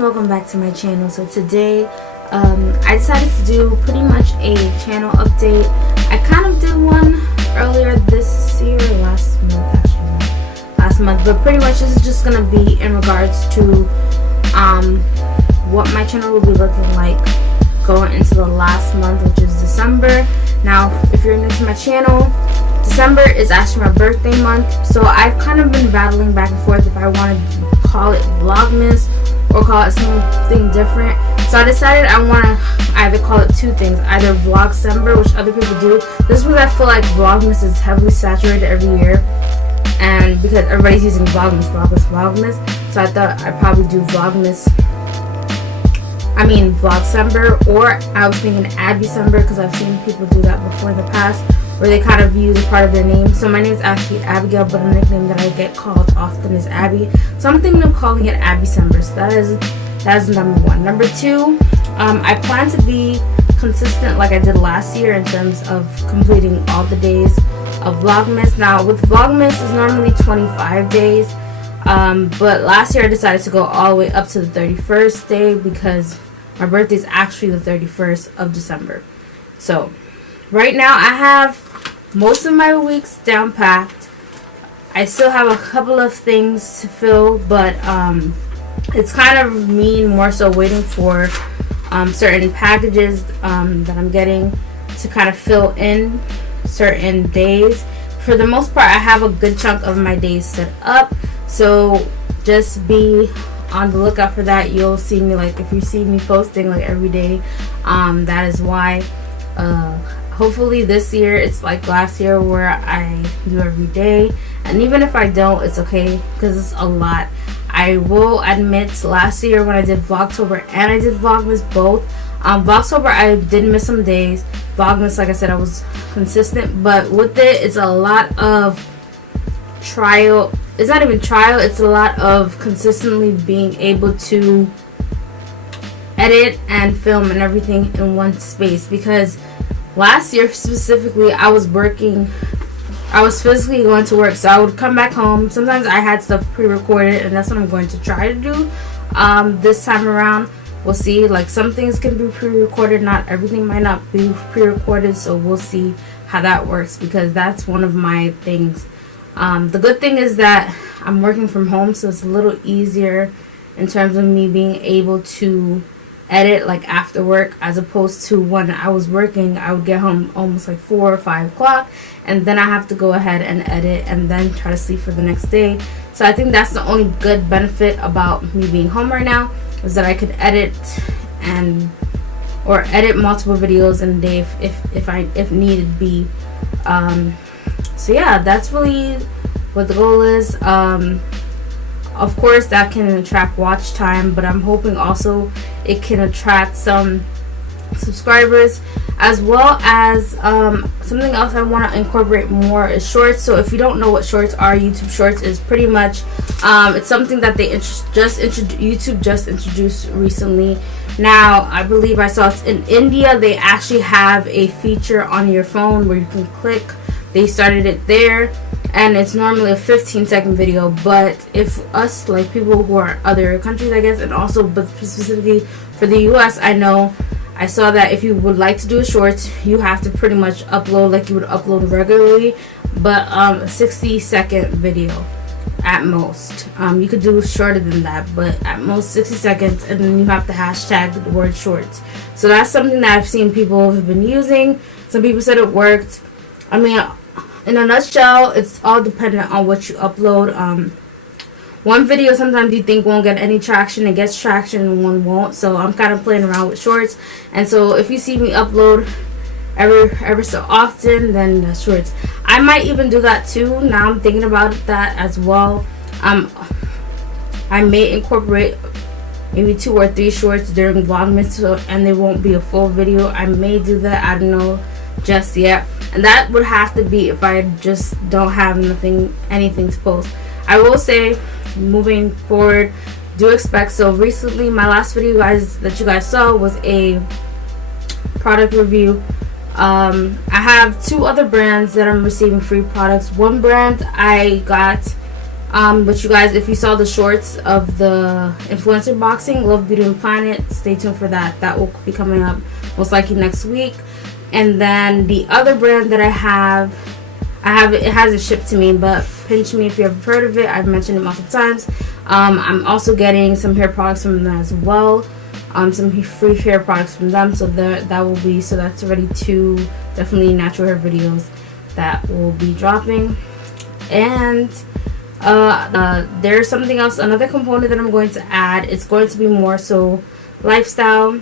guys, welcome back to my channel. So today I decided to do pretty much a channel update. I kind of did one earlier this year, last month, but pretty much this is just gonna be in regards to what my channel will be looking like going into the last month, which is December. Now if you're new to my channel, December is actually my birthday month, so I've kind of been battling back and forth if I want to call it Vlogmas or call it something different. So I decided I want to either call it two things, either Vlogcember, which other people do. This is because I feel like Vlogmas is heavily saturated every year, and because everybody's using Vlogmas, so I thought I'd probably do Vlogcember, or I was thinking Abbycember because I've seen people do that before in the past, where they kind of use a part of their name. So my name is actually Abigail, but a nickname that I get called often is Abby. So I'm thinking of calling it Abbycember. So that is number one. Number two, I plan to be consistent like I did last year in terms of completing all the days of Vlogmas. Now with Vlogmas, it's normally 25 days, but last year I decided to go all the way up to the 31st day because my birthday is actually the 31st of December. So right now I have most of my weeks down packed. I still have a couple of things to fill, but it's kind of me more so waiting for certain packages that I'm getting to kind of fill in certain days. For the most part, I have a good chunk of my days set up, so just be on the lookout for that. You'll see me, like if you see me posting like every day, that is why. Hopefully this year it's like last year where I do every day, and even if I don't, it's okay because it's a lot. I will admit, last year when I did Vlogtober and I did Vlogmas both, Vlogtober I did miss some days. Vlogmas, like I said, I was consistent, but with it, it's a lot of trial. It's not even trial, it's a lot of consistently being able to edit and film and everything in one space, because last year specifically I was physically going to work, so I would come back home. Sometimes I had stuff pre-recorded, and that's what I'm going to try to do this time around. We'll see. Like, some things can be pre-recorded, not everything might not be pre-recorded, so we'll see how that works, because that's one of my things. The good thing is that I'm working from home, so it's a little easier in terms of me being able to edit like after work, as opposed to when I was working, I would get home almost like 4 or 5 o'clock, and then I have to go ahead and edit and then try to sleep for the next day. So I think that's the only good benefit about me being home right now, is that I could edit or edit multiple videos in a day if needed be. So yeah, that's really what the goal is. Of course that can attract watch time, but I'm hoping also it can attract some subscribers, as well as something else I want to incorporate more is shorts. So if you don't know what shorts are, YouTube Shorts is pretty much it's something that they YouTube just introduced recently. Now I believe I saw it's in India, they actually have a feature on your phone where you can click. They started it there, and it's normally a 15-second video, but if us, like people who are other countries, I guess, and also but specifically for the US, I saw that if you would like to do a short, you have to pretty much upload like you would upload regularly, but a 60-second video at most. You could do shorter than that, but at most 60 seconds, and then you have to hashtag the word shorts. So that's something that I've seen people have been using. Some people said it worked. I mean, in a nutshell, it's all dependent on what you upload. One video sometimes you think won't get any traction, it gets traction, and one won't. So I'm kind of playing around with shorts, and so if you see me upload ever so often, then the shorts, I might even do that too. Now I'm thinking about that as well. I may incorporate maybe 2 or 3 shorts during Vlogmas, and they won't be a full video. I may do that, I don't know just yet, and that would have to be if I just don't have anything to post. I will say, moving forward, do expect, so recently my last video that you guys saw was a product review. I have 2 other brands that I'm receiving free products. One brand I got But you guys, if you saw the shorts of the influencer boxing, Love, Beauty, and Planet, stay tuned for that. That will be coming up most likely next week. And then the other brand that I have it hasn't shipped to me, but Pinch Me, if you ever heard of it, I've mentioned it multiple times. I'm also getting some hair products from them as well. Some free hair products from them, so that's already 2 definitely natural hair videos that will be dropping. And there's something else, another component that I'm going to add. It's going to be more so lifestyle.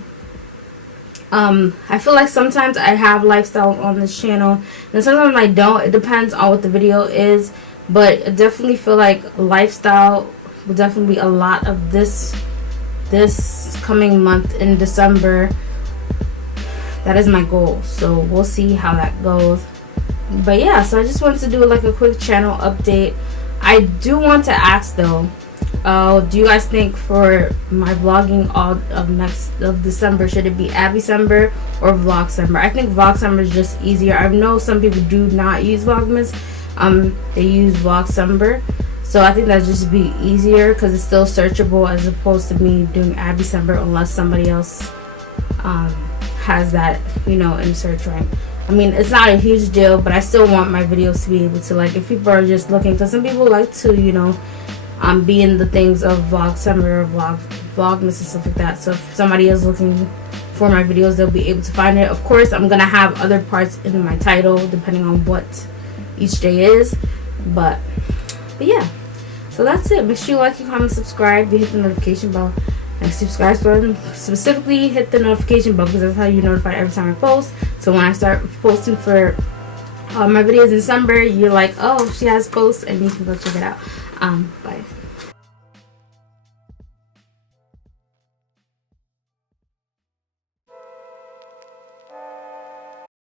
I feel like sometimes I have lifestyle on this channel and sometimes I don't. It depends on what the video is, but I definitely feel like lifestyle will definitely be a lot of this coming month in December. That is my goal, so we'll see how that goes. But yeah, so I just wanted to do like a quick channel update. I do want to ask though, do you guys think for my vlogging all of December, should it be Abby-sember or Vlogcember? I think Vlogcember is just easier. I know some people do not use Vlogmas. They use Vlogcember. So I think that just be easier because it's still searchable as opposed to me doing Abby-sember unless somebody else has that, you know, in search rank. I mean, it's not a huge deal, but I still want my videos to be able to, like, if people are just looking, because some people like to, you know, be in the things of Vlogcember or Vlogmas and stuff like that. So if somebody is looking for my videos, they'll be able to find it. Of course, I'm gonna have other parts in my title depending on what each day is, but yeah. So that's it. Make sure you like, comment, subscribe, you hit the notification bell. And subscribe button, specifically hit the notification bell because that's how you notify every time I post. So when I start posting for my videos in December, you're like, oh, she has posts, and you can go check it out. Bye.